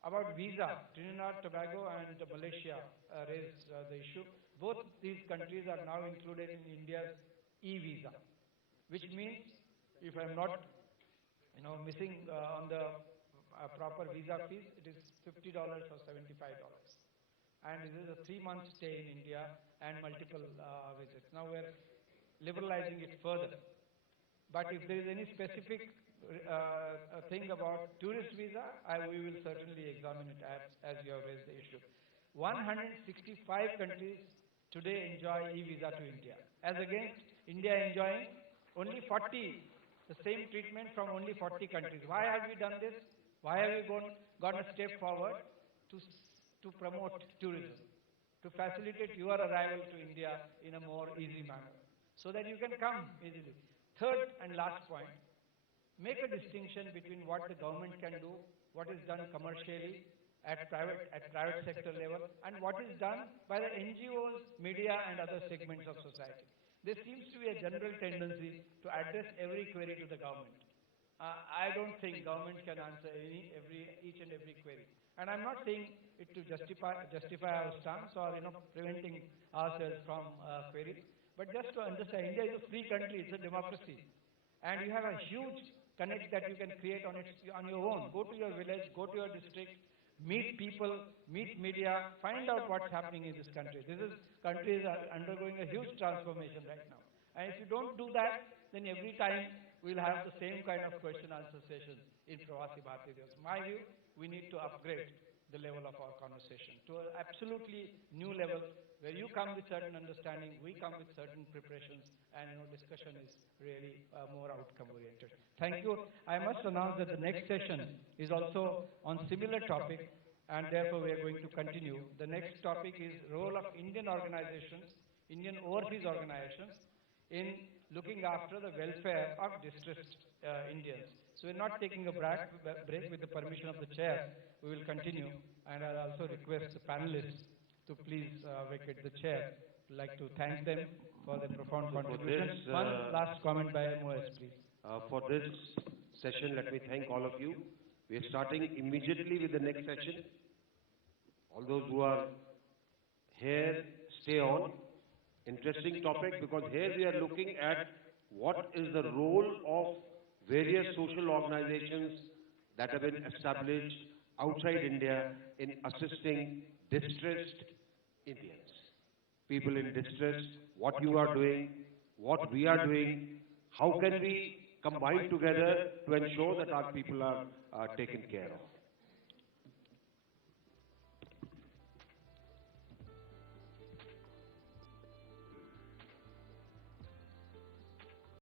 About visa, Trinidad, Tobago and Malaysia raised the issue. Both these countries are now included in India's e-visa, which means if I'm not missing on the proper visa fees, it is $50 or $75. And this is a 3-month stay in India and multiple visits. Now we're liberalizing it further. But if there is any specific thing about tourist visa, we will certainly examine it as you have raised the issue. 165 countries today enjoy e-visa to India, as against India enjoying only 40, the same treatment from only 40 countries. Why have we done this? Why have we gone a step forward? To promote tourism, to facilitate your arrival to India in a more easy manner, so that you can come easily. Third and last point, make a distinction between what the government can do, what is done commercially at private sector level, and what is done by the NGOs, media and other segments of society. There seems to be a general tendency to address every query to the government. I don't think government can answer each and every query. And I'm not saying it to justify our stance or preventing ourselves from queries, but just to understand, India is a free country, it's a democracy, and you have a huge connect that you can create on your own. Go to your village, go to your district, meet people, meet media, find out what's happening in this country. Country is undergoing a huge transformation right now, and if you don't do that, then every time we'll have the same kind of question-answer sessions in Pravasi Bharatiya Divas. My view, we need to upgrade the level of our conversation to an absolutely new level where you come with certain understanding, we come with certain preparations, and discussion is really more outcome-oriented. Thank you. I must announce that the next session is also on similar topic, and therefore we are going to continue. The next topic is role of Indian organizations, Indian overseas organizations, in looking after the welfare of distressed Indians. So we're not taking a break. With the permission of the chair, we will continue, and I'll also request the panelists to please vacate the chair. I'd like to thank them for their profound contribution. One last comment by MOS, please. For this session, let me thank all of you. We are starting immediately with the next session. All those who are here, stay on. Interesting topic, because here we are looking at what is the role of various social organizations that have been established outside India in assisting distressed Indians. People in distress, what you are doing, what we are doing, how can we combine together to ensure that our people are taken care of.